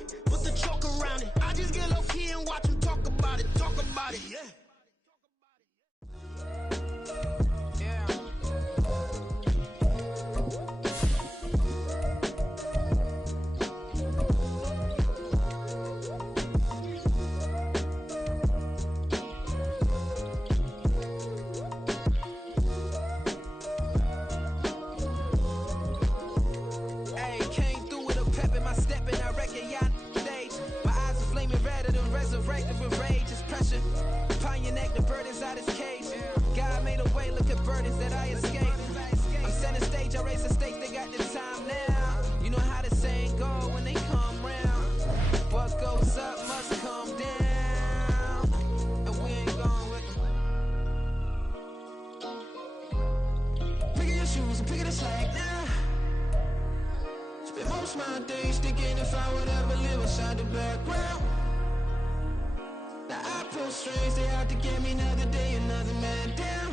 boy, put the chalk around it. I just get low key and watch them talk about it, yeah. My days thinking if I would ever live inside the background. Now I feel strange, they out to get me another day, another man down.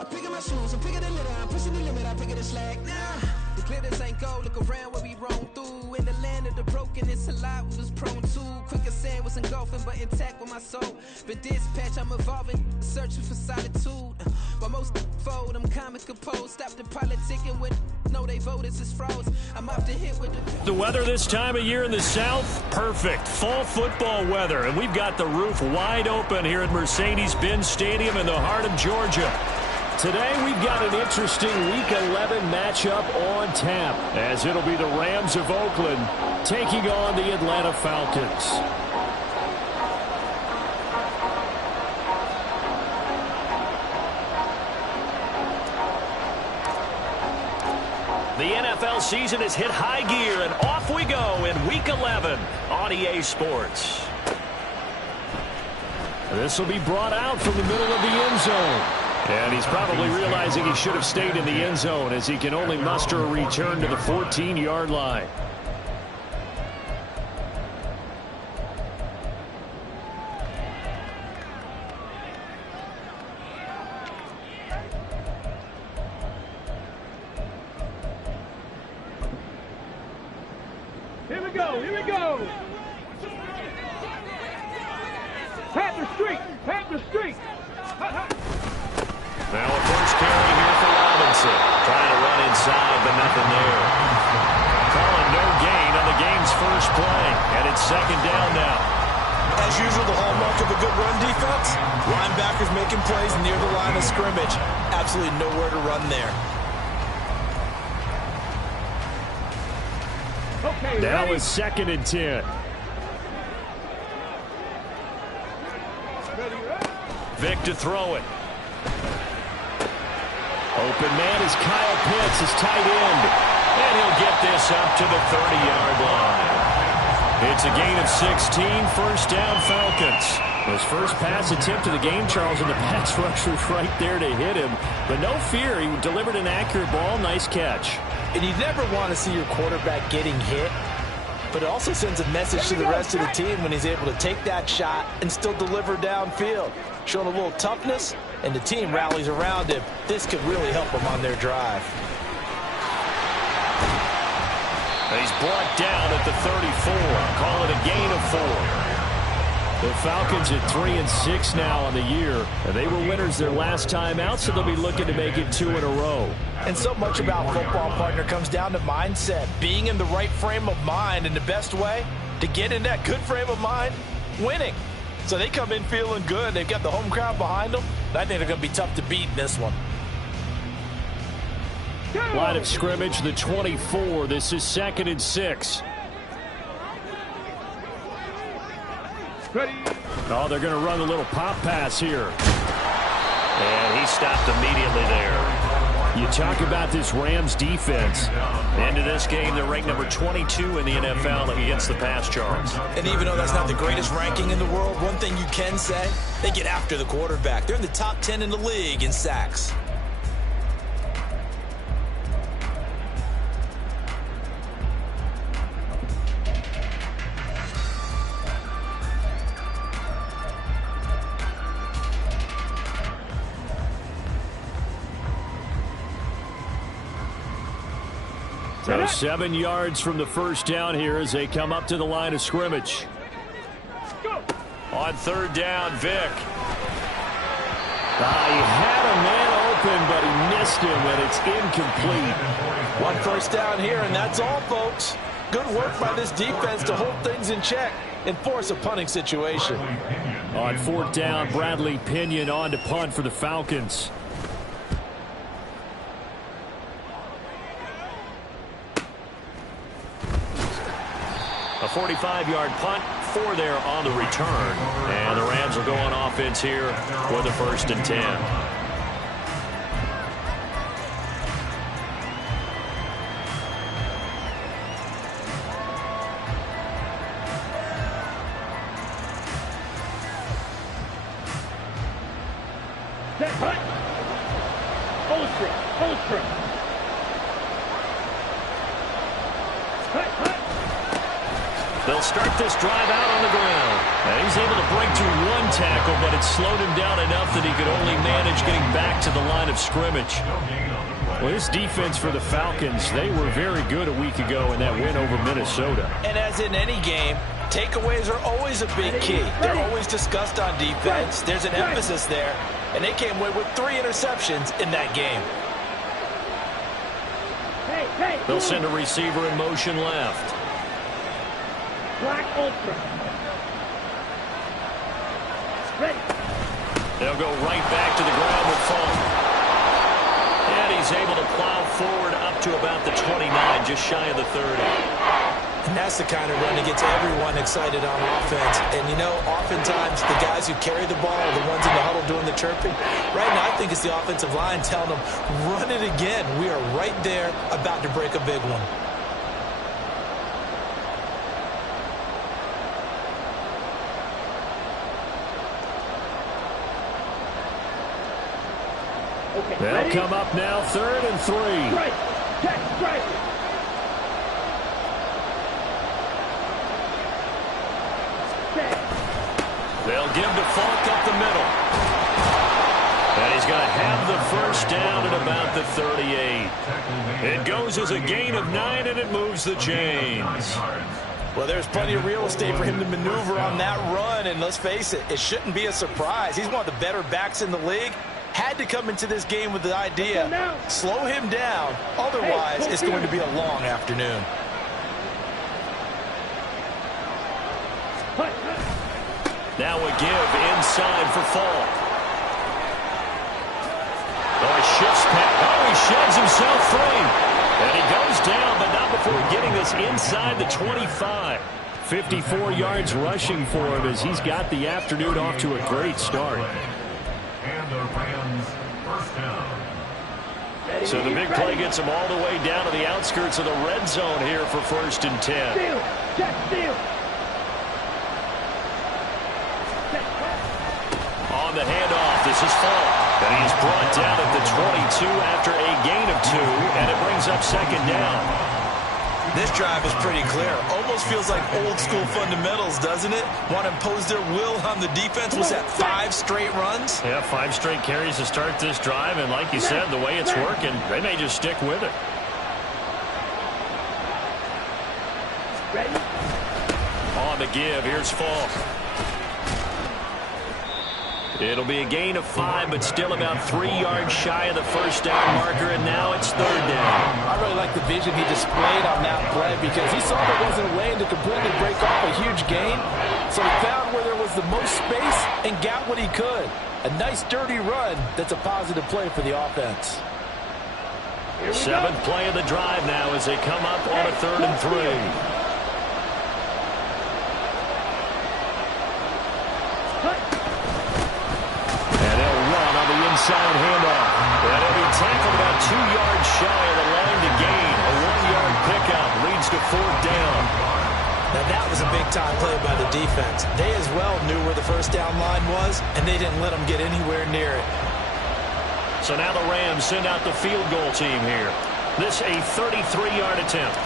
I'm picking my shoes, I'm picking the litter, I'm pushing the limit, I'm picking the slack now. The glitters ain't gold, look around where we roam through. In the land of the broken, it's a lot we was prone to. Quicker sand was engulfing, but intact with my soul. Been dispatched, I'm evolving, searching for solitude. While most fold, I'm comic composed. Stop the politicking with no, they voters is froze. I'm off the hit with the weather this time of year in the South, perfect. Fall football weather, and we've got the roof wide open here at Mercedes-Benz Stadium in the heart of Georgia. Today we've got an interesting Week 11 matchup on tap, as it'll be the Rams of Oakland taking on the Atlanta Falcons. The NFL season has hit high gear, and off we go in Week 11 on EA Sports. This will be brought out from the middle of the end zone. And he's probably realizing he should have stayed in the end zone, as he can only muster a return to the 14-yard line. Here we go, here we go. Panther Street, Panther Street. Now a first carry here for Robinson. Trying to run inside, but nothing there. Calling no gain on the game's first play. And it's second down now. As usual, the hallmark of a good run defense, linebackers making plays near the line of scrimmage. Absolutely nowhere to run there. Okay, now ready? it's 2nd and 10. Vic to throw it. Open man is Kyle Pitts, his tight end. And he'll get this up to the 30-yard line. It's a gain of 16, first down Falcons. His first pass attempt of the game, Charles, and the pass rush was right there to hit him. But no fear, he delivered an accurate ball. Nice catch. And you never want to see your quarterback getting hit, but it also sends a message to the rest of the team when he's able to take that shot and still deliver downfield. Showing a little toughness, and the team rallies around him. This could really help them on their drive. He's brought down at the 34. Call it a gain of 4. The Falcons at 3-6 now on the year, and they were winners their last time out, so they'll be looking to make it 2 in a row. And so much about football, partner, comes down to mindset. Being in the right frame of mind, and the best way to get in that good frame of mind, winning. So they come in feeling good. They've got the home crowd behind them. I think they're going to be tough to beat in this one. Line of scrimmage, the 24. This is 2nd and 6. Ready. Oh, they're going to run a little pop pass here. And he stopped immediately there. You talk about this Rams defense. Into this game, they're ranked number 22 in the NFL against the pass, Charles. And even though that's not the greatest ranking in the world, one thing you can say, they get after the quarterback. They're in the top 10 in the league in sacks. So 7 yards from the first down here as they come up to the line of scrimmage. On third down, Vic. He had a man open, but he missed him, and it's incomplete. One first down here, and that's all, folks. Good work by this defense to hold things in check and force a punting situation. On fourth down, Bradley Pinion on to punt for the Falcons. A 45-yard punt, 4 there on the return. And the Rams will go on offense here for the 1st and 10. Set, hut. Holstrom. Hut. They'll start this drive out on the ground. And he's able to break to 1 tackle, but it slowed him down enough that he could only manage getting back to the line of scrimmage. Well, this defense for the Falcons, they were very good a week ago in that win over Minnesota. And as in any game, takeaways are always a big key. They're always discussed on defense. There's an emphasis there, and they came away with 3 interceptions in that game. They'll send a receiver in motion left. Black Ultra. Ready. They'll go right back to the ground with Falk. And he's able to plow forward up to about the 29, just shy of the 30. And that's the kind of run that gets everyone excited on offense. And, you know, oftentimes the guys who carry the ball are the ones in the huddle doing the chirping. Right now, I think it's the offensive line telling them, run it again. We are right there about to break a big one. They'll come up now, 3rd and 3. Strike. Check, strike. They'll give to Falk up the middle. And he's going to have the first down at about the 38. It goes as a gain of 9, and it moves the chains. Well, there's plenty of real estate for him to maneuver on that run, and let's face it, it shouldn't be a surprise. He's one of the better backs in the league. Had to come into this game with the idea, slow him down, otherwise it's going to be a long afternoon. Now a give inside for Falk. Oh, he shifts back. Oh, he shoves himself free. And he goes down, but not before getting this inside the 25. 54 yards rushing for him as he's got the afternoon off to a great start. And the Rams first down. So the big play gets him all the way down to the outskirts of the red zone here for 1st and 10. Steal. Check, steal. On the handoff, this is Falk. And he is brought down at the 22 after a gain of 2, and it brings up 2nd down. This drive is pretty clear. Almost feels like old school fundamentals, doesn't it? Want to impose their will on the defense. Was that 5 straight runs? Yeah, 5 straight carries to start this drive, and like you said, the way it's working, they may just stick with it. Ready? On the give, here's Falk. It'll be a gain of 5, but still about 3 yards shy of the first down marker, and now it's 3rd down. I really like the vision he displayed on that play because he saw there wasn't a way to completely break off a huge gain, so he found where there was the most space and got what he could. A nice, dirty run that's a positive play for the offense. 7th play of the drive now as they come up on a 3rd and 3. Inside handoff. And he'll be tackled about 2 yards shy of the line to gain. A 1-yard pickup leads to 4th down. Now that was a big-time play by the defense. They as well knew where the first down line was, and they didn't let them get anywhere near it. So now the Rams send out the field goal team here. This a 33-yard attempt.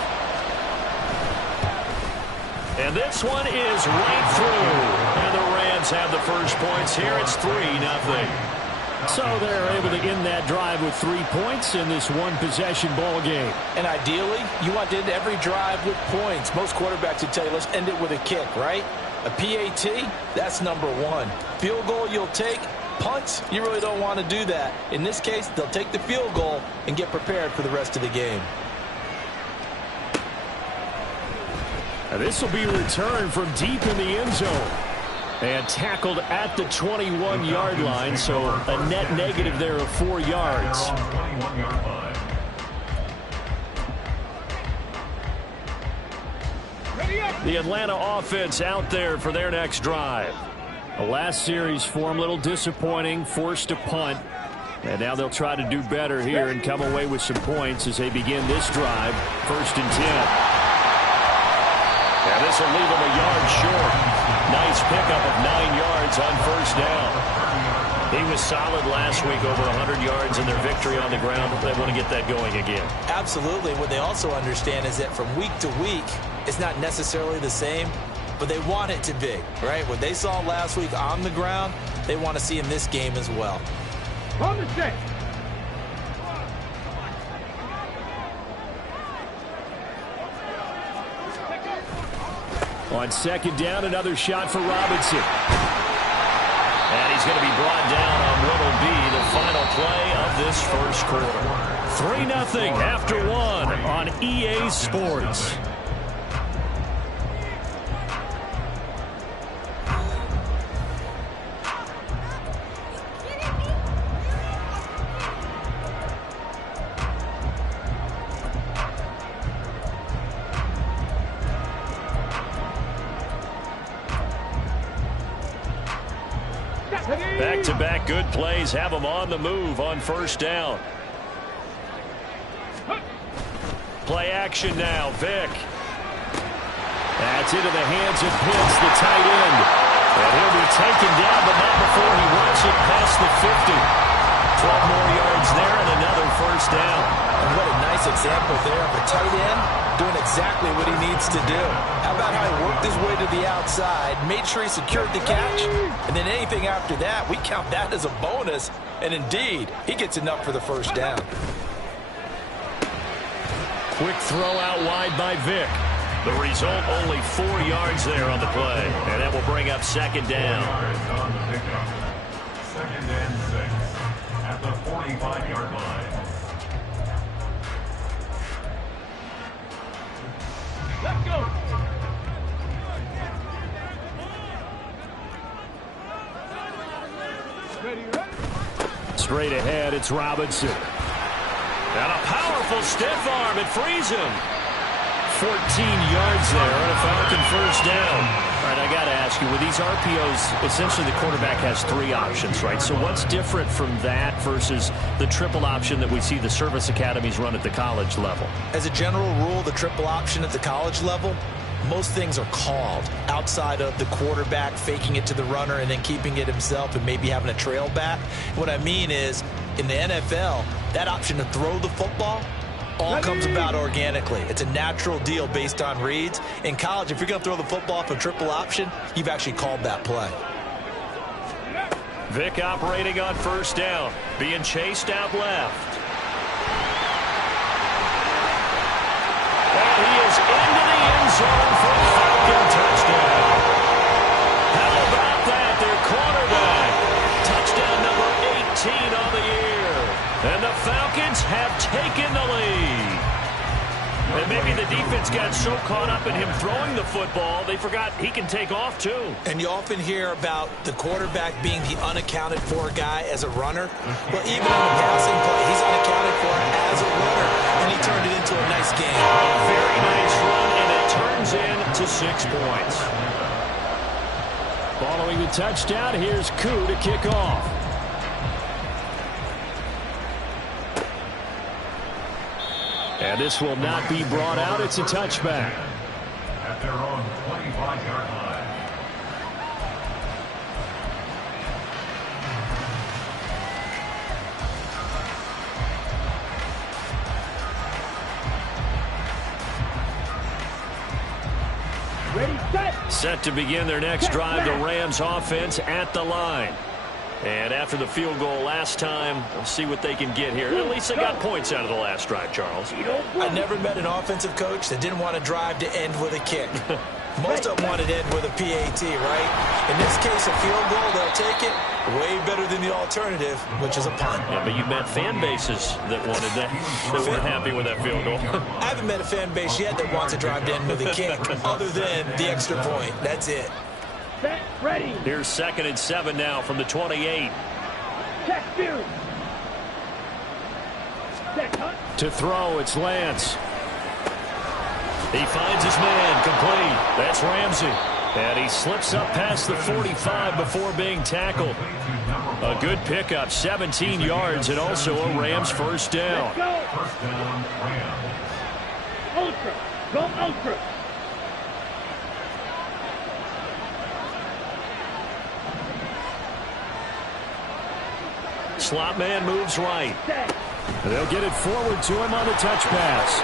And this one is right through. And the Rams have the first points here. It's 3-0. So they're able to end that drive with 3 points in this one-possession ball game. And ideally, you want to end every drive with points. Most quarterbacks would tell you, let's end it with a kick, right? A PAT, that's number one. Field goal you'll take. Punts, you really don't want to do that. In this case, they'll take the field goal and get prepared for the rest of the game. Now this will be returned from deep in the end zone. And tackled at the 21-yard line, so a net negative there of 4 yards. The Atlanta offense out there for their next drive. The last series for them, a little disappointing, forced to punt. And now they'll try to do better here and come away with some points as they begin this drive. 1st and 10. And this will leave them a yard short. Nice pickup of 9 yards on 1st down. He was solid last week, over 100 yards in their victory on the ground. They want to get that going again. Absolutely. What they also understand is that from week to week, it's not necessarily the same, but they want it to be, right? What they saw last week on the ground, they want to see in this game as well. On the set. On 2nd down, another shot for Robinson. And he's going to be brought down on what will be the final play of this first quarter. 3-0 after 1 on EA Sports. Back-to-back good plays have them on the move on 1st down. Play action now, Vick. That's into the hands of Pitts, the tight end. And he'll be taken down, but not before he works it past the 50. 12 more yards there and another 1st down. And what a nice example there of a tight end doing exactly what he needs to do. How about how he worked his way to the outside, made sure he secured the catch, and then anything after that, we count that as a bonus. And indeed, he gets enough for the 1st down. Quick throw out wide by Vick. The result, only 4 yards there on the play. And that will bring up 2nd down. 2nd and 6 at the 45-yard line. Let's go. Straight ahead, it's Robinson. And a powerful stiff arm. It frees him. 14 yards there on a Falcon 1st down. All right, I got to ask you, with these RPOs, essentially the quarterback has 3 options, right? So what's different from that versus the triple option that we see the service academies run at the college level? As a general rule, the triple option at the college level, most things are called outside of the quarterback faking it to the runner and then keeping it himself and maybe having a trail back. What I mean is, in the NFL, that option to throw the football all comes about organically. It's a natural deal based on reads. In college, if you're going to throw the football for triple option, you've actually called that play. Vick operating on 1st down, being chased out left. And he is into the end zone for a Falcon touchdown. How about that? Their quarterback. Touchdown number 18 on the year. And the Falcons have taken the lead. And maybe the defense got so caught up in him throwing the football, they forgot he can take off too. And you often hear about the quarterback being the unaccounted for guy as a runner. Well, even on the passing play, he's unaccounted for as a runner. And he turned it into a nice game. A very nice run, and it turns into 6 points. Following the touchdown, here's Koo to kick off. And this will not be brought out. It's a touchback. At their own 25-yard line. Ready, set. Set to begin their next drive, the Rams offense at the line. And after the field goal last time, we'll see what they can get here. At least they got points out of the last drive, Charles. I never met an offensive coach that didn't want to drive to end with a kick. Most of them wanted to end with a PAT, right? In this case, a field goal, they'll take it. Way better than the alternative, which is a punt. Yeah, but you met fan bases that wanted that, that weren't happy with that field goal. I haven't met a fan base yet that wants to drive to end with a kick, other than the extra point. That's it. Set, ready. Here's 2nd and 7 now from the 28. Check, two. Set, hunt. To throw, it's Lance. He finds his man, complete. That's Ramsey. And he slips up past the 45 before being tackled. A good pickup, 17 yards, and also a Rams first down. Let's go. First down, Rams. Ultra. Go ultra. Slot man moves right. Set. They'll get it forward to him on the touch pass.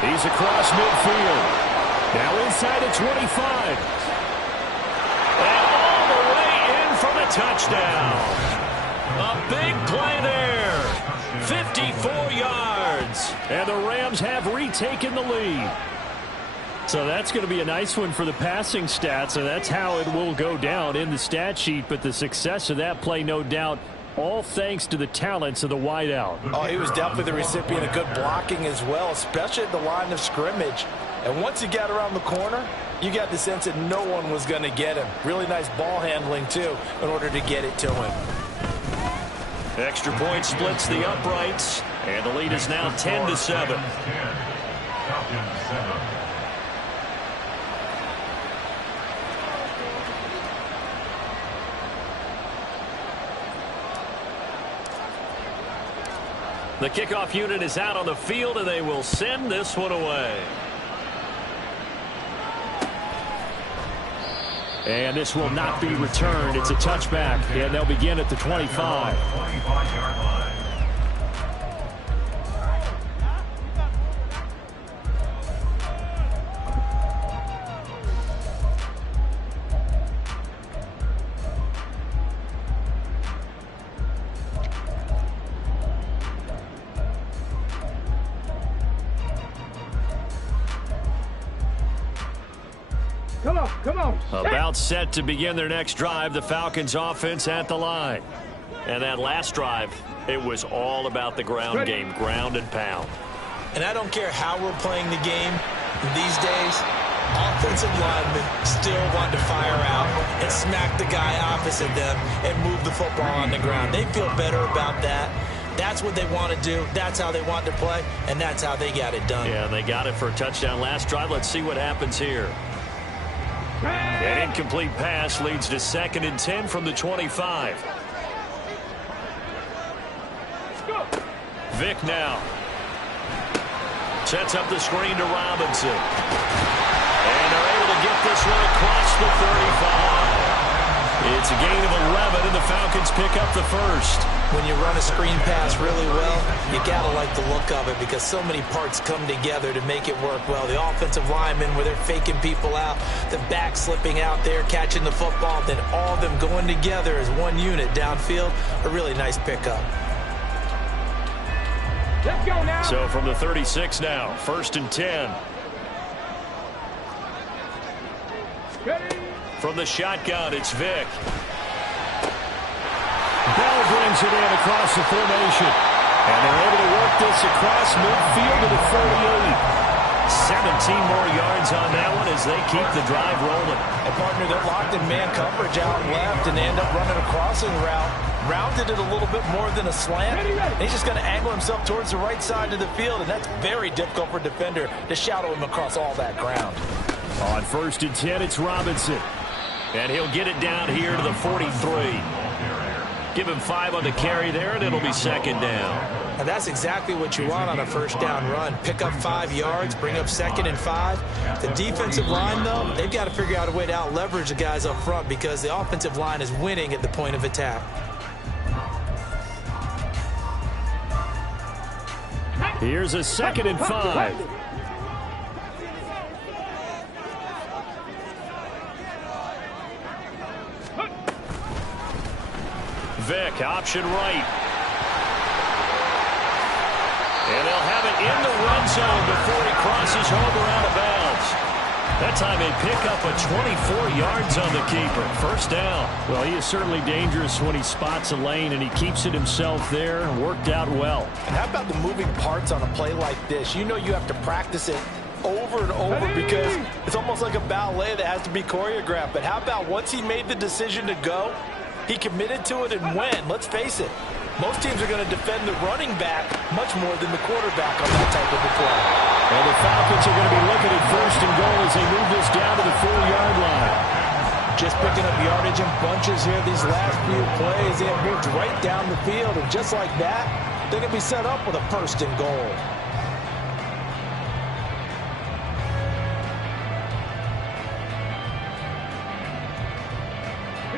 He's across midfield. Now inside the 25. And all the way in for the touchdown. A big play there. 54 yards. And the Rams have retaken the lead. So that's going to be a nice one for the passing stats, and that's how it will go down in the stat sheet. But the success of that play, no doubt, all thanks to the talents of the wideout. Oh, he was definitely the recipient of good blocking as well, especially at the line of scrimmage. And once he got around the corner, you got the sense that no one was going to get him. Really nice ball handling, too, in order to get it to him. Extra point splits the uprights, and the lead is now 10-7. Falcons 7. The kickoff unit is out on the field, and they will send this one away. And this will not be returned. It's a touchback, and they'll begin at the 25. 25-yard line. Come on. About set to begin their next drive, the Falcons offense at the line. And that last drive, it was all about the ground game, ground and pound. And I don't care how we're playing the game these days, offensive linemen still want to fire out and smack the guy opposite them and move the football on the ground. They feel better about that. That's what they want to do. That's how they want to play, and that's how they got it done. Yeah, they got it for a touchdown last drive. Let's see what happens here. An incomplete pass leads to 2nd and 10 from the 25. Vick now. Sets up the screen to Robinson. And they're able to get this one across the 35. It's a gain of 11, and the Falcons pick up the first. When you run a screen pass really well, you got to like the look of it because so many parts come together to make it work well. The offensive linemen, where they're faking people out, the back slipping out there, catching the football, then all of them going together as one unit downfield. A really nice pickup. Let's go now. So from the 36 now, 1st and 10. Ready. From the shotgun, it's Vick. Bell brings it in across the formation. And they're able to work this across midfield to the 48. 17 more yards on that one as they keep the drive rolling. And partner, they're locked in man coverage out left, and they end up running a crossing route. Rounded it a little bit more than a slant. And he's just going to angle himself towards the right side of the field, and that's very difficult for a defender to shadow him across all that ground. On 1st and 10, it's Robinson. And he'll get it down here to the 43. Give him 5 on the carry there, and it'll be 2nd down. And that's exactly what you want on a first down run. Pick up 5 yards, bring up 2nd and 5. The defensive line, though, they've got to figure out a way to out-leverage the guys up front because the offensive line is winning at the point of attack. Here's a 2nd and 5. Vic, option right. And they'll have it in the red zone before he crosses over out of bounds. That time they pick up a 24 yards on the keeper. First down. Well, he is certainly dangerous when he spots a lane, and he keeps it himself there. Worked out well. And how about the moving parts on a play like this? You know you have to practice it over and over because it's almost like a ballet that has to be choreographed. But how about once he made the decision to go, he committed to it and went. Let's face it. Most teams are going to defend the running back much more than the quarterback on that type of a play. And the Falcons are going to be looking at first and goal as they move this down to the 4-yard line. Just picking up yardage in bunches here these last few plays. They have moved right down the field, and just like that, they're going to be set up with a first and goal.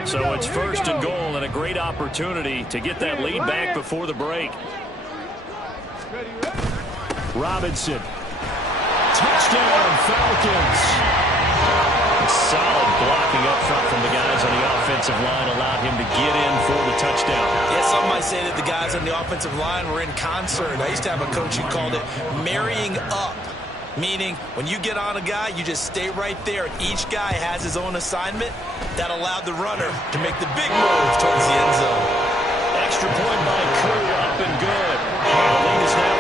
So it's first and goal and a great opportunity to get that lead back before the break. Robinson. Touchdown, Falcons. Solid blocking up front from the guys on the offensive line allowed him to get in for the touchdown. Yeah, some might say that the guys on the offensive line were in concert. I used to have a coach who called it marrying up. Meaning, when you get on a guy, you just stay right there. Each guy has his own assignment. That allowed the runner to make the big move towards the end zone. Extra point by Koo, up and good. The lead is now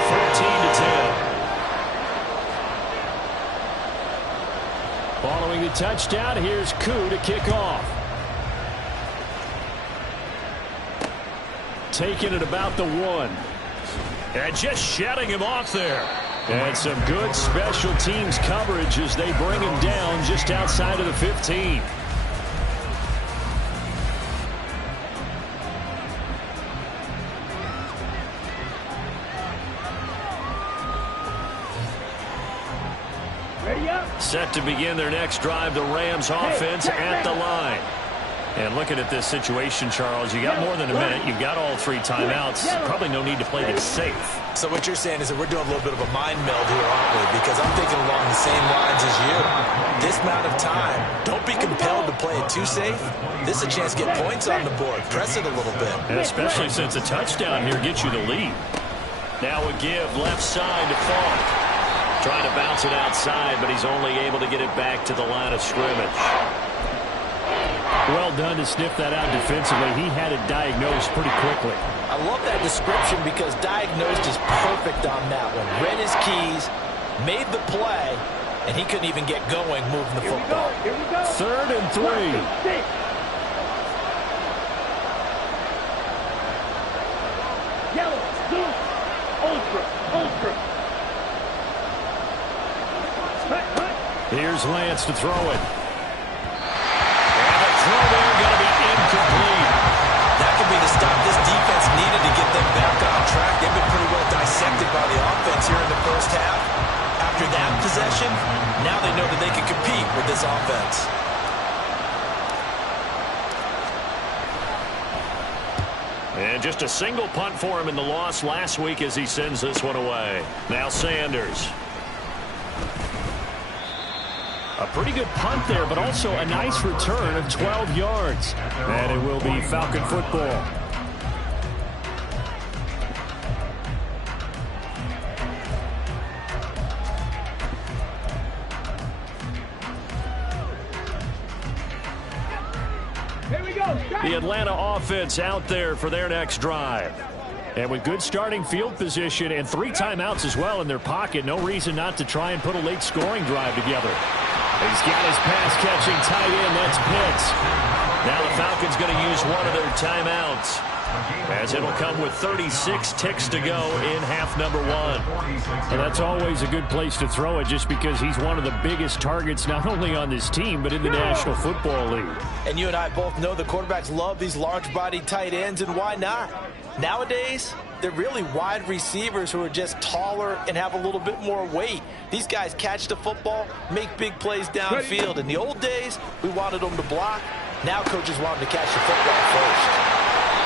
14-10. Following the touchdown, here's Koo to kick off. Taking it about the 1. And just shutting him off there. And some good special teams coverage as they bring him down just outside of the 15. Set to begin their next drive, the Rams offense at the line. And looking at this situation, Charles, you got more than a minute. You've got all 3 timeouts. Probably no need to play this safe. So what you're saying is that we're doing a little bit of a mind meld here, aren't we? Because I'm thinking along the same lines as you. This amount of time, don't be compelled to play it too safe. This is a chance to get points on the board. Press it a little bit. And especially since a touchdown here gets you the lead. Now a give left side to Falk. Trying to bounce it outside, but he's only able to get it back to the line of scrimmage. Well done to sniff that out defensively. He had it diagnosed pretty quickly. I love that description because diagnosed is perfect on that one. Read his keys, made the play, and he couldn't even get going moving the football. Here we go. 3rd and 3. Yellow, blue, ultra, ultra. Here's Lance to throw it. And a throw there going to be incomplete. That could be the stop this defense needed to get them back on track. They've been pretty well dissected by the offense here in the first half. After that possession, now they know that they can compete with this offense. And just a single punt for him in the loss last week as he sends this one away. Now Sanders. A pretty good punt there, but also a nice return of 12 yards. And it will be Falcon football. Here we go. The Atlanta offense out there for their next drive. And with good starting field position and 3 timeouts as well in their pocket, no reason not to try and put a late scoring drive together. He's got his pass-catching tight end. That's Pitts. Now the Falcons going to use one of their timeouts, as it'll come with 36 ticks to go in half number 1. And that's always a good place to throw it just because he's one of the biggest targets not only on this team but in the National Football League. And you and I both know the quarterbacks love these large-bodied tight ends, and why not? Nowadays, they're really wide receivers who are just taller and have a little bit more weight. These guys catch the football, make big plays downfield. In the old days, we wanted them to block. Now coaches want them to catch the football first.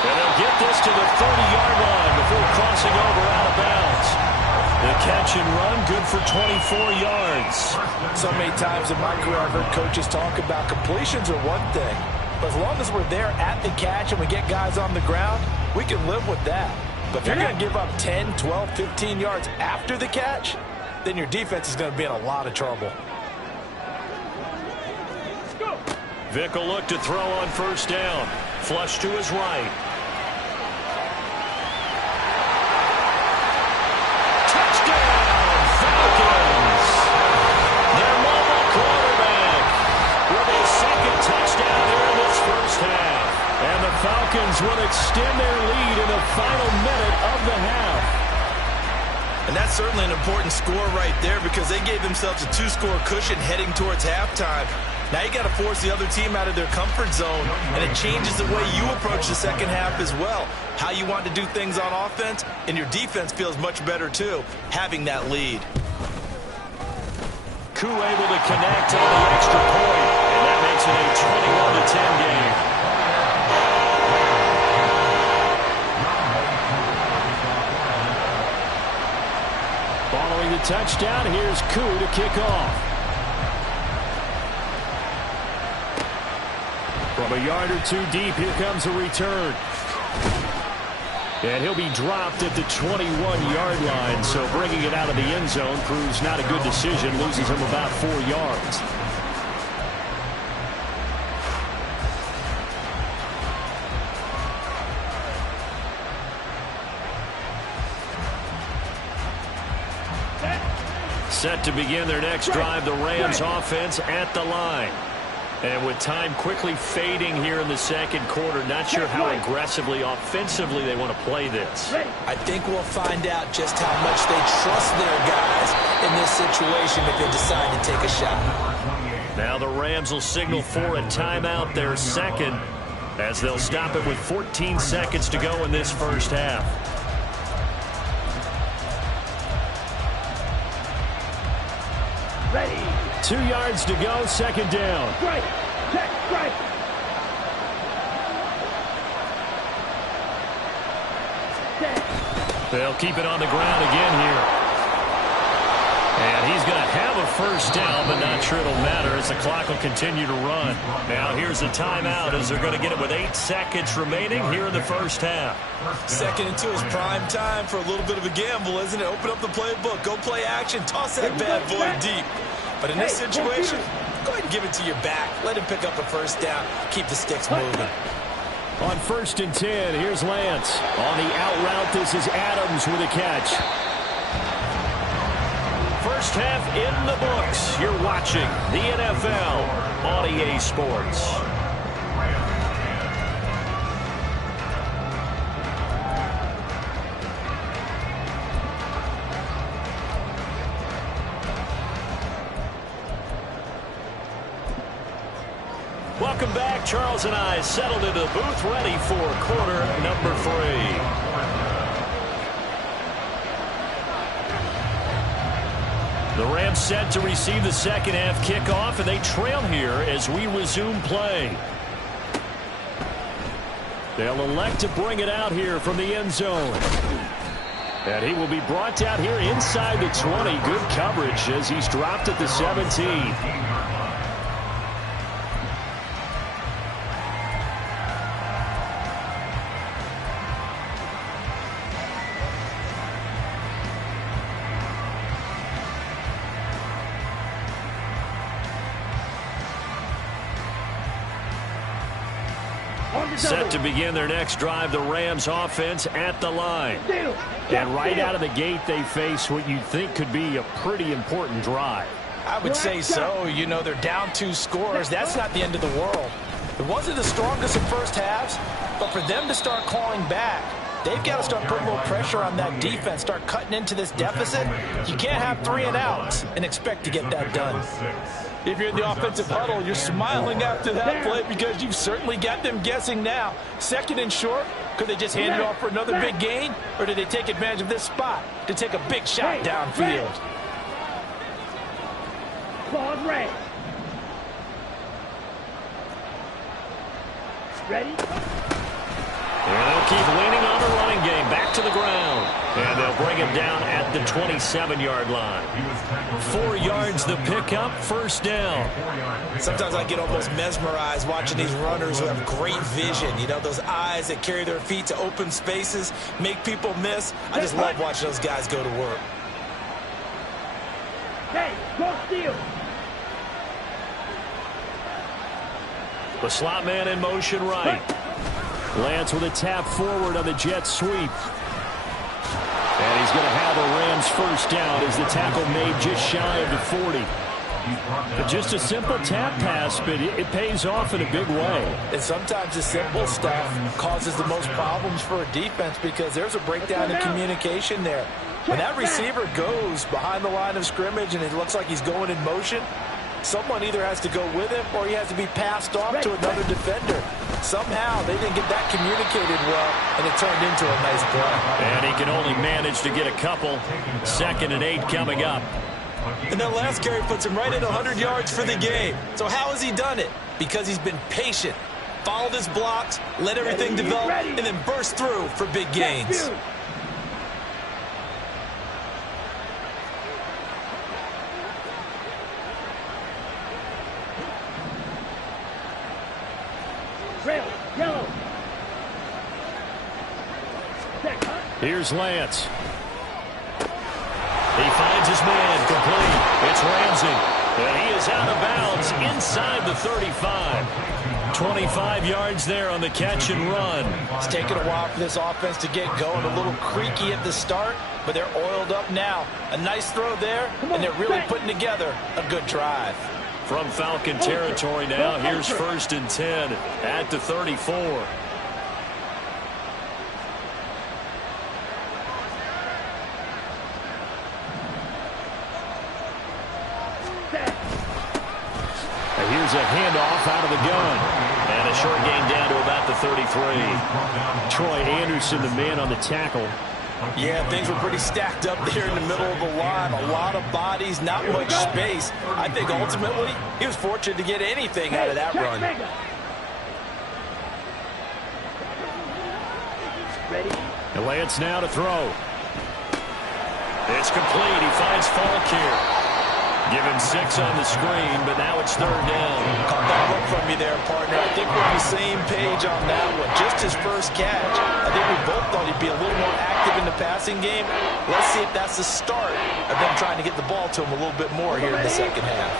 And they'll get this to the 30-yard line before crossing over out of bounds. The catch and run, good for 24 yards. So many times in my career, I've heard coaches talk about completions are one thing. As long as we're there at the catch and we get guys on the ground, we can live with that. But if you're going to give up 10, 12, 15 yards after the catch, then your defense is going to be in a lot of trouble. Vick will look to throw on first down. Flush to his right. Touchdown, Falcons! Their mobile quarterback with a second touchdown here in this first half. And the Falcons will extend their lead in the final minute of the half. And that's certainly an important score right there because they gave themselves a 2-score cushion heading towards halftime. Now you got to force the other team out of their comfort zone, and it changes the way you approach the second half as well. How you want to do things on offense, and your defense feels much better too, having that lead. Koo able to connect on the extra point, and that makes it a 21-10 game. Following the touchdown, here's Koo to kick off. From a yard or two deep, here comes a return. And he'll be dropped at the 21-yard line, so bringing it out of the end zone proves not a good decision, loses him about 4 yards. Set to begin their next drive, the Rams offense at the line. And with time quickly fading here in the second quarter, not sure how aggressively, offensively they want to play this. I think we'll find out just how much they trust their guys in this situation if they decide to take a shot. Now the Rams will signal for a timeout, their second, as they'll stop it with 14 seconds to go in this first half. Ready. 2 yards to go, second down. Strike. Check. Strike. They'll keep it on the ground again here. And he's going to have a first down, but not sure it'll matter as the clock will continue to run. Now here's a timeout as they're going to get it with 8 seconds remaining here in the first half. 2nd and 2 is prime time for a little bit of a gamble, isn't it? Open up the playbook, go play action, toss that bad boy deep. But in this situation, go ahead and give it to your back. Let him pick up a first down. Keep the sticks moving. On 1st and 10, here's Lance. On the out route, this is Adams with a catch. First half in the books. You're watching the NFL on EA Sports. Welcome back. Charles and I settled into the booth, ready for quarter number 3. The Rams set to receive the second half kickoff, and they trail here as we resume play. They'll elect to bring it out here from the end zone. And he will be brought down here inside the 20. Good coverage as he's dropped at the 17. Set to begin their next drive, the Rams offense at the line. And right out of the gate, they face what you think could be a pretty important drive. I would say so. You know, they're down 2 scores. That's not the end of the world. It wasn't the strongest of first halves, but for them to start clawing back, they've got to start putting a little pressure on that defense, start cutting into this deficit. You can't have 3 and outs and expect to get that done. If you're in the offensive huddle, you're smiling after that play because you've certainly got them guessing now. 2nd and short, could they just hand it off for another big gain? Or did they take advantage of this spot to take a big shot downfield? Claws red. Ready? And they'll keep leaning on the running game. Back to the ground. And they'll bring bring him down at the 27-yard line. 4 yards the pickup, first down. Sometimes I get almost mesmerized watching these runners who have great vision. You know, those eyes that carry their feet to open spaces, make people miss. I just love watching those guys go to work. Hey, go steal. The slot man in motion right. Lance with a tap forward on the jet sweep. And he's going to have a Rams first down as the tackle made just shy of the 40. But just a simple tap pass, but it pays off in a big way. And sometimes the simple stuff causes the most problems for a defense because there's a breakdown in communication there. When that receiver goes behind the line of scrimmage and it looks like he's going in motion, someone either has to go with him or he has to be passed off to another defender. Somehow they didn't get that communicated well, and it turned into a nice play. And he can only manage to get a couple. 2nd and 8 coming up. And that last carry puts him right at 100 yards for the game. So how has he done it? Because he's been patient, followed his blocks, let everything develop, and then burst through for big gains. Yellow. Here's Lance. He finds his man complete. It's Ramsey. And he is out of bounds inside the 35. 25 yards there on the catch and run. It's taken a while for this offense to get going. A little creaky at the start, but they're oiled up now. A nice throw there, and they're really putting together a good drive. From Falcon territory now, here's 1st and 10 at the 34. And here's a handoff out of the gun. And a short gain down to about the 33. Troy Anderson, the man on the tackle. Yeah, things were pretty stacked up there in the middle of the line. A lot of bodies, not much space. I think ultimately he was fortunate to get anything out of that run. And Lance now to throw. It's complete. He finds Falk here. Give him 6 on the screen, but now it's 3rd down. Caught that look from you there, partner. I think we're on the same page on that one. Just his first catch. I think we both thought he'd be a little more active in the passing game. Let's see if that's the start of them trying to get the ball to him a little bit more here in the second half.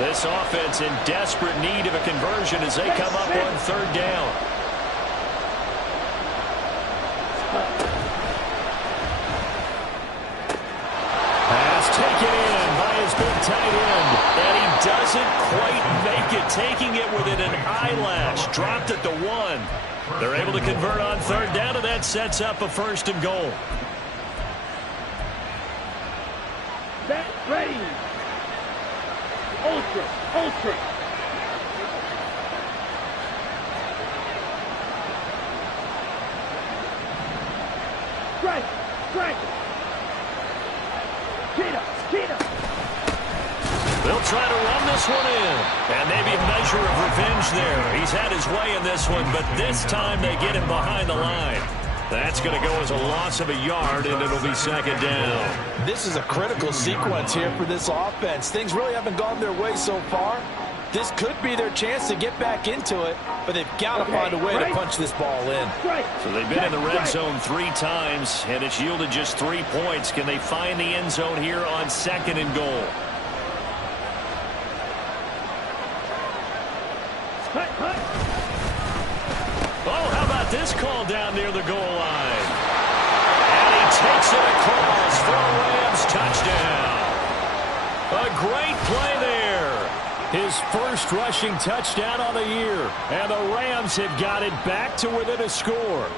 This offense in desperate need of a conversion as they come up on 3rd down. Pass taken in by his big tight end. And he doesn't quite make it, taking it within an eyelash. Dropped at the 1. They're able to convert on 3rd down, and that sets up a 1st and goal. Set, ready. Ultra, ultra. Strike, strike. Cheetah. They'll try to run this one in. And maybe a measure of revenge there. He's had his way in this one, but this time they get him behind the line. That's going to go as a loss of a yard, and it'll be 2nd down. This is a critical sequence here for this offense. Things really haven't gone their way so far. This could be their chance to get back into it, but they've got to find a way to punch this ball in. So they've been in the red zone 3 times, and it's yielded just 3 points. Can they find the end zone here on 2nd and goal? Oh, how about this call down near the goal line? And he takes it across for a Rams touchdown. A great play there. His first rushing touchdown on the year. And the Rams have got it back to within a score.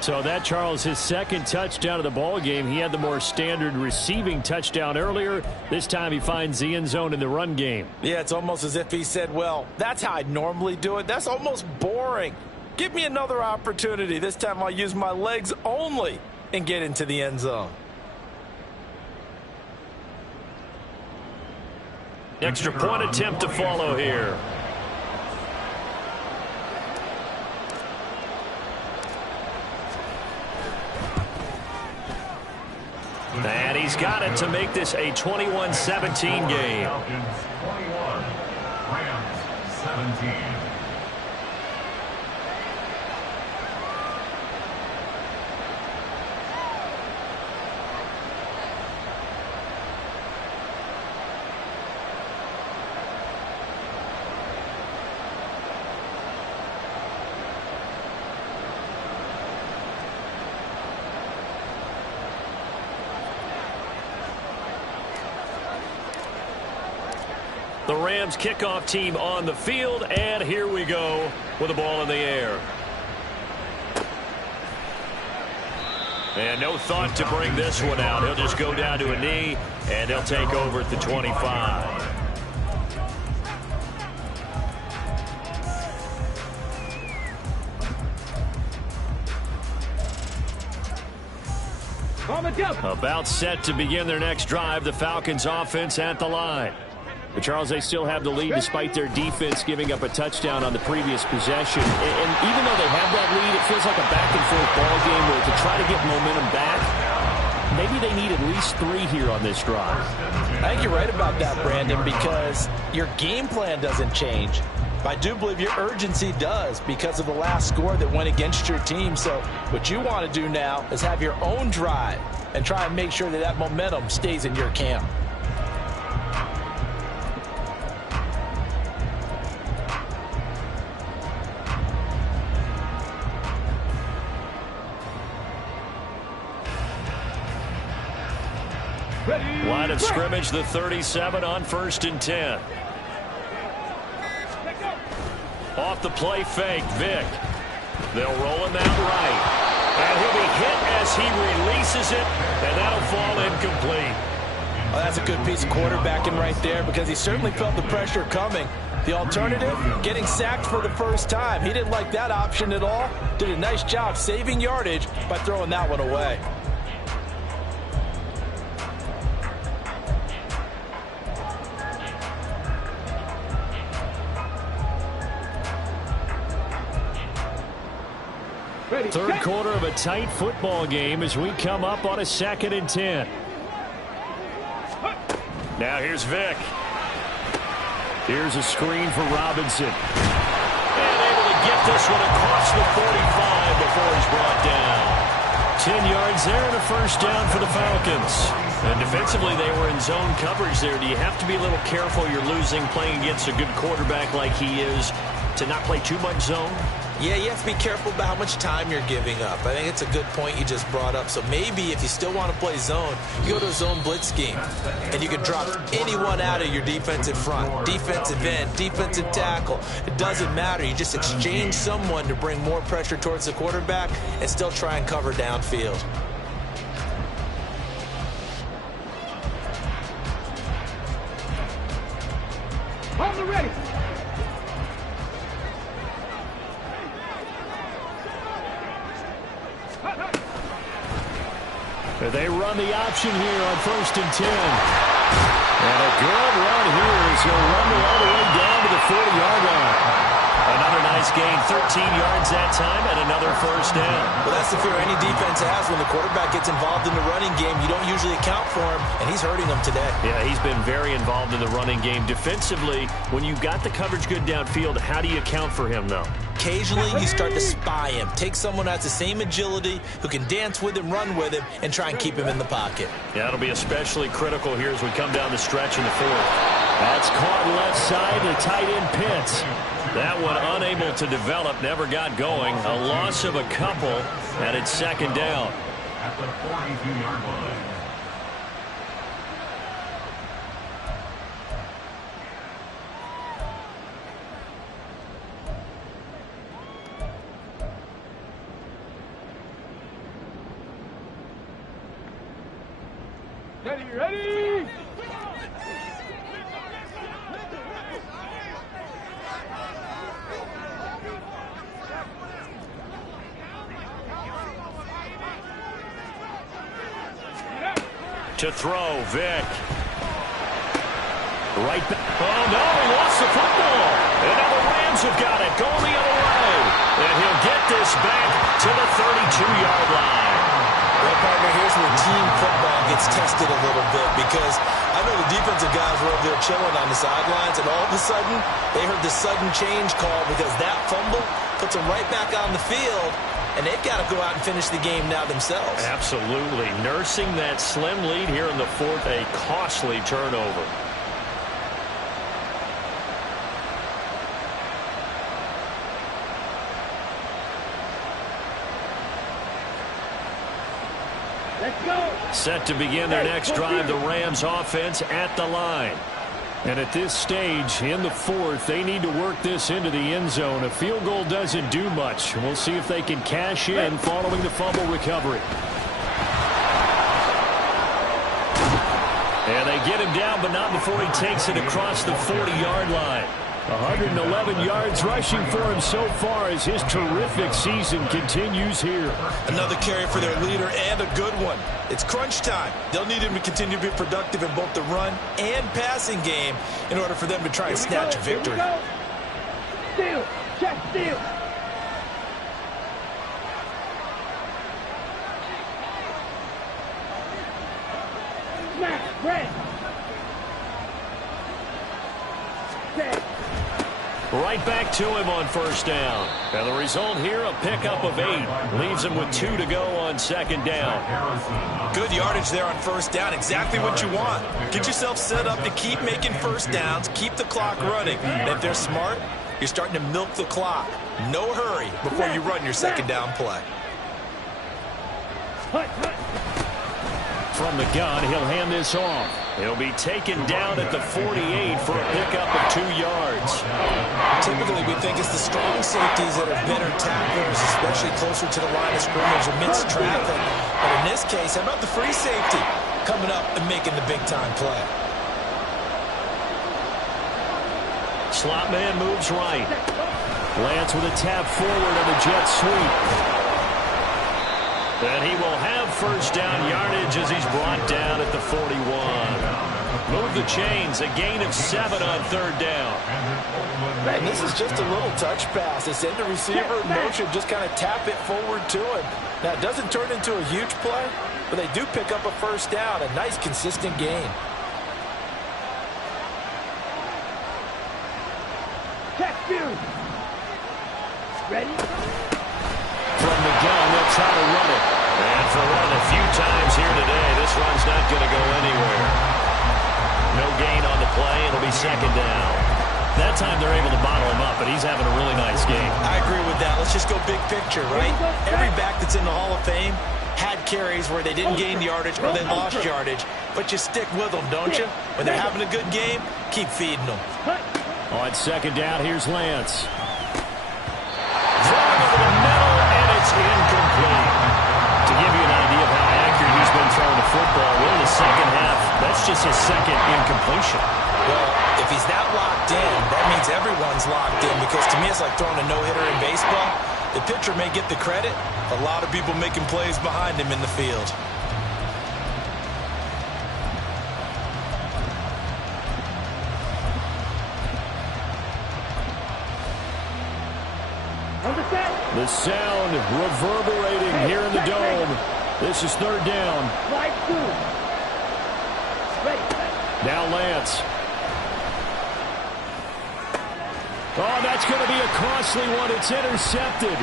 So that, Charles, his 2nd touchdown of the ball game. He had the more standard receiving touchdown earlier. This time he finds the end zone in the run game. Yeah, it's almost as if he said, well, that's how I normally do it. That's almost boring. Give me another opportunity. This time I'll use my legs only and get into the end zone. Extra point attempt to follow here. got it to make this a 21-17 game. Falcons 21, Rams 17. The Rams kickoff team on the field, and here we go with the ball in the air. And no thought to bring this one out. He'll just go down to a knee, and they'll take over at the 25. About set to begin their next drive. The Falcons offense at the line. But Charles, they still have the lead despite their defense giving up a touchdown on the previous possession. And even though they have that lead, it feels like a back-and-forth ball game where to try to get momentum back, maybe they need at least 3 here on this drive. I think you're right about that, Brandon, because your game plan doesn't change. I do believe your urgency does because of the last score that went against your team. So what you want to do now is have your own drive and try and make sure that that momentum stays in your camp. Line of scrimmage, the 37 on 1st and 10. Off the play fake, Vick. They'll roll him out right. And he'll be hit as he releases it, and that'll fall incomplete. Well, that's a good piece of quarterbacking right there because he certainly felt the pressure coming. The alternative, getting sacked for the first time. He didn't like that option at all. Did a nice job saving yardage by throwing that one away. Third quarter of a tight football game as we come up on a 2nd and 10. Now here's Vick. Here's a screen for Robinson. And able to get this one across the 45 before he's brought down. 10 yards there and a first down for the Falcons. And defensively, they were in zone coverage there. Do you have to be a little careful? You're losing playing against a good quarterback like he is to not play too much zone? Yeah, you have to be careful about how much time you're giving up. I think it's a good point you just brought up. So maybe if you still want to play zone, you go to a zone blitz scheme. And you can drop anyone out of your defensive front. Defensive end, defensive tackle. It doesn't matter. You just exchange someone to bring more pressure towards the quarterback and still try and cover downfield. On the ready. They run the option here on 1st and 10. And a good run here as he'll run all the way down to the 40-yard line. Another nice gain, 13 yards that time, and another first down. Well, that's the fear any defense has. When the quarterback gets involved in the running game, you don't usually account for him, and he's hurting them today. Yeah, he's been very involved in the running game. Defensively, when you've got the coverage good downfield, how do you account for him, though? Occasionally, you start to spy him. Take someone who has the same agility, who can dance with him, run with him, and try and keep him in the pocket. Yeah, it'll be especially critical here as we come down the stretch in the 4th. That's caught left side to tight end Pitts. That one unable to develop, never got going. A loss of a couple, and it's 2nd down. At the 42-yard line. Ready? To throw, Vick. Right back. Oh, no, he lost the football. And now the Rams have got it, going the other way. And he'll get this back to the 32-yard line. Well, partner, here's where team football gets tested a little bit because I know the defensive guys were over there chilling on the sidelines, and all of a sudden, they heard the sudden change call because that fumble puts them right back on the field, and they've got to go out and finish the game now themselves. Absolutely. Nursing that slim lead here in the fourth, a costly turnover. Let's go. Set to begin their next drive, the Rams offense at the line. And at this stage in the fourth, they need to work this into the end zone. A field goal doesn't do much. We'll see if they can cash in following the fumble recovery. And they get him down, but not before he takes it across the 40-yard line. 111 yards rushing for him so far as his terrific season continues here. Another carry for their leader and a good one. It's crunch time. They'll need him to continue to be productive in both the run and passing game in order for them to try and snatch a victory. Steal. Check steal. Smash. Red. Set. Right back to him on first down. And the result here, a pickup of 8. Leaves him with 2 to go on second down. Good yardage there on first down. Exactly what you want. Get yourself set up to keep making first downs, keep the clock running. And if they're smart, you're starting to milk the clock. No hurry before you run your second down play. From the gun, he'll hand this off. He'll be taken down at the 48 for a pickup of 2 yards. Typically, we think it's the strong safeties that are better tacklers, especially closer to the line of scrimmage amidst traffic. But in this case, how about the free safety coming up and making the big-time play? Slot man moves right. Lance with a tap forward on the jet sweep. And he will have first down yardage as he's brought down at the 41. Move the chains, a gain of 7 on third down. And this is just a little touch pass. They send the receiver in motion, just kind of tap it forward to him. Now, it doesn't turn into a huge play, but they do pick up a first down, a nice, consistent gain. Check view. Ready? From the gun, they'll try to run it. And for one of the few times here today, this run's not going to go anywhere. No gain on the play. It'll be second down. That time they're able to bottle him up, but he's having a really nice game. I agree with that. Let's just go big picture, right? Every back that's in the Hall of Fame had carries where they didn't gain yardage or they lost yardage, but you stick with them, don't you? When they're having a good game, keep feeding them. On second down, here's Lance. Throwing over the middle, and it's incomplete. To give you an idea of how accurate he's been throwing the football, in the second half, that's just his second incompletion. Well, if he's that locked in, that means everyone's locked in, because to me it's like throwing a no-hitter in baseball. The pitcher may get the credit, a lot of people making plays behind him in the field. The sound reverberating here in the dome. This is third down. Now Lance. Oh, that's going to be a costly one. It's intercepted.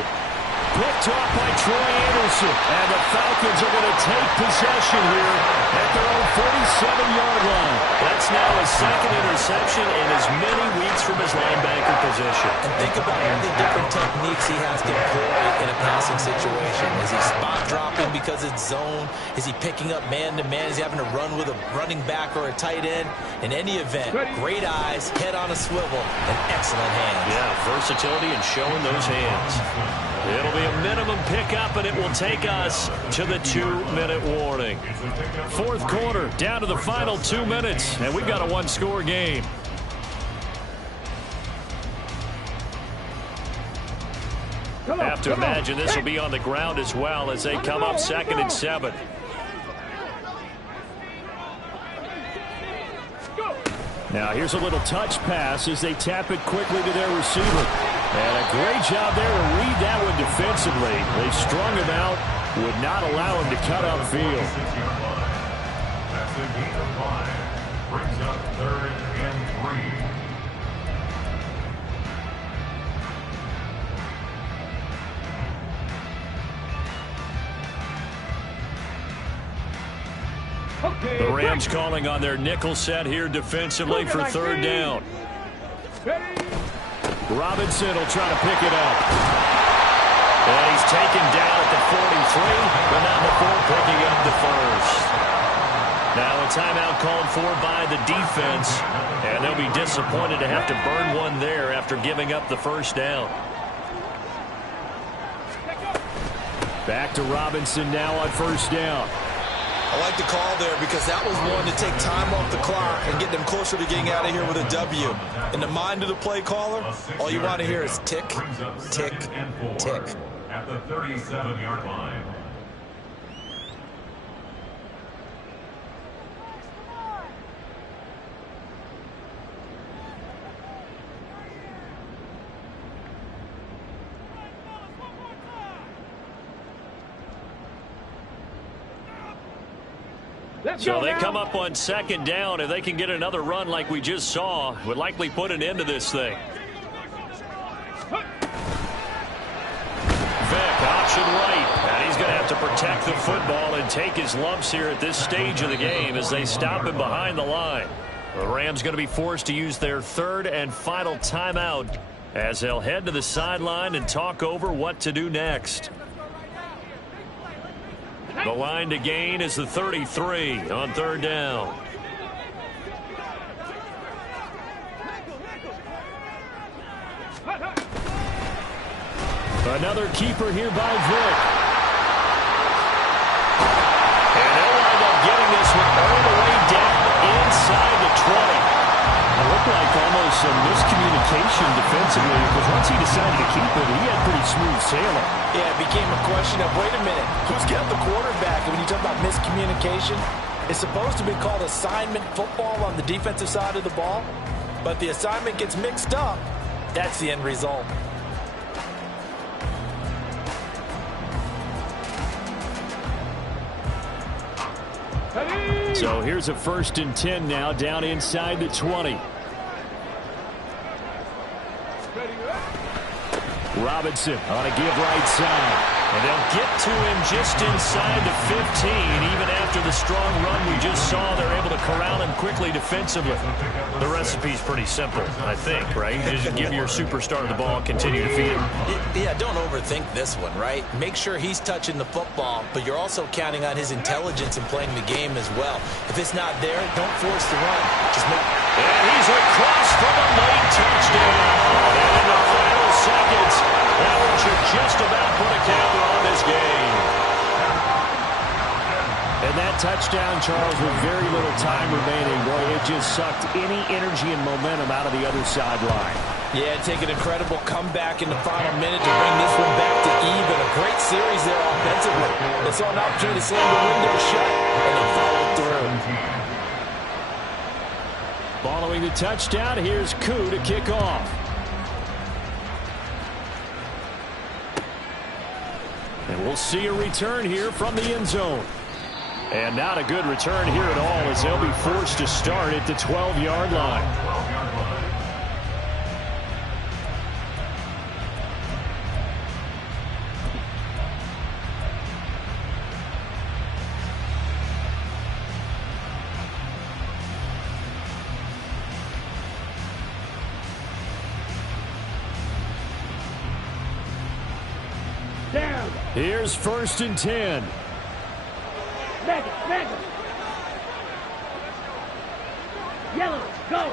Picked off by Troy Anderson. And the Falcons are going to take possession here at their own 47-yard line. That's now his second interception in as many weeks from his linebacker position. And think about all the different techniques he has to employ in a passing situation. Is he spot dropping because it's zone? Is he picking up man-to-man? Is he having to run with a running back or a tight end? In any event, great eyes, head on a swivel, and excellent hands. Yeah, versatility and showing those hands. It'll be a minimum pickup, and it will take us to the 2-minute warning. Fourth quarter, down to the final 2 minutes, and we've got a one-score game. Have to imagine this will be on the ground as well as they come up 2nd and 7. Now here's a little touch pass as they tap it quickly to their receiver. And a great job there to read that one defensively. They strung him out, would not allow him to cut upfield. That's a gain of 5. Brings up 3rd and 3. The Rams calling on their nickel set here defensively for 3rd down. Robinson will try to pick it up. And he's taken down at the 43, but not before picking up the first. Now a timeout called for by the defense, and they'll be disappointed to have to burn one there after giving up the first down. Back to Robinson now on 1st down. I like the call there because that was one to take time off the clock and get them closer to getting out of here with a W. In the mind of the play caller, all you want to hear is tick, tick, tick. At the 37-yard line. So they come up on 2nd down. If they can get another run like we just saw, would likely put an end to this thing. Vick, option right. And he's going to have to protect the football and take his lumps here at this stage of the game as they stop him behind the line. The Rams going to be forced to use their 3rd and final timeout as they'll head to the sideline and talk over what to do next. The line to gain is the 33 on 3rd down. Another keeper here by Vick. And they'll wind up getting this one all the way down inside the 20. It looked like almost some miscommunication defensively because once he decided to keep it, he had pretty smooth sailing. Yeah, it became a question of, wait a minute, who's got the quarterback? And when you talk about miscommunication, it's supposed to be called assignment football on the defensive side of the ball. But the assignment gets mixed up. That's the end result. So here's a 1st and 10 now down inside the 20. Robinson on a give right side. And they'll get to him just inside the 15. Even after the strong run we just saw, they're able to corral him quickly defensively. The recipe's pretty simple, I think, right? You just give your superstar the ball and continue to feed him. Yeah, don't overthink this one, right? Make sure he's touching the football, but you're also counting on his intelligence in playing the game as well. If it's not there, don't force the run. Just make... And he's across for the late touchdown. And in the final seconds, that one should just about put a counter on this game. And that touchdown, Charles, with very little time remaining, boy, it just sucked any energy and momentum out of the other sideline. Yeah, take an incredible comeback in the final minute to bring this one back to even. A great series there offensively. They saw an opportunity to slam the window shut, and they followed through. Following the touchdown, here's Koo to kick off. And we'll see a return here from the end zone. And not a good return here at all as they'll be forced to start at the 12-yard line. Down. Here's 1st and 10. Mega. Yellow, go.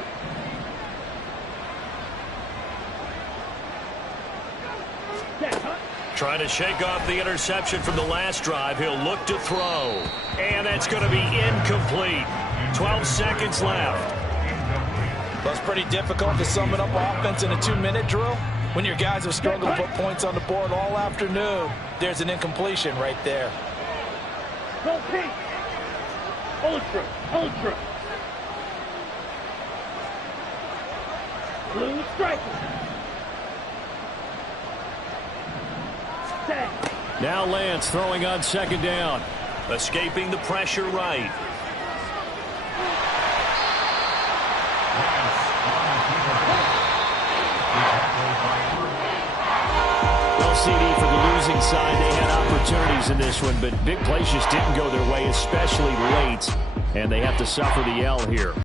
Trying to shake off the interception from the last drive. He'll look to throw. And that's going to be incomplete. 12 seconds left. Well, it's pretty difficult to sum it up offense in a 2-minute drill. When your guys have struggled to put points on the board all afternoon, there's an incompletion right there. Go pink. Ultra. Blue striker. Tag. Now Lance throwing on second down. Escaping the pressure right. Well, CD, for the losing side, they had opportunities in this one, but big plays just didn't go their way, especially late, and they have to suffer the L here.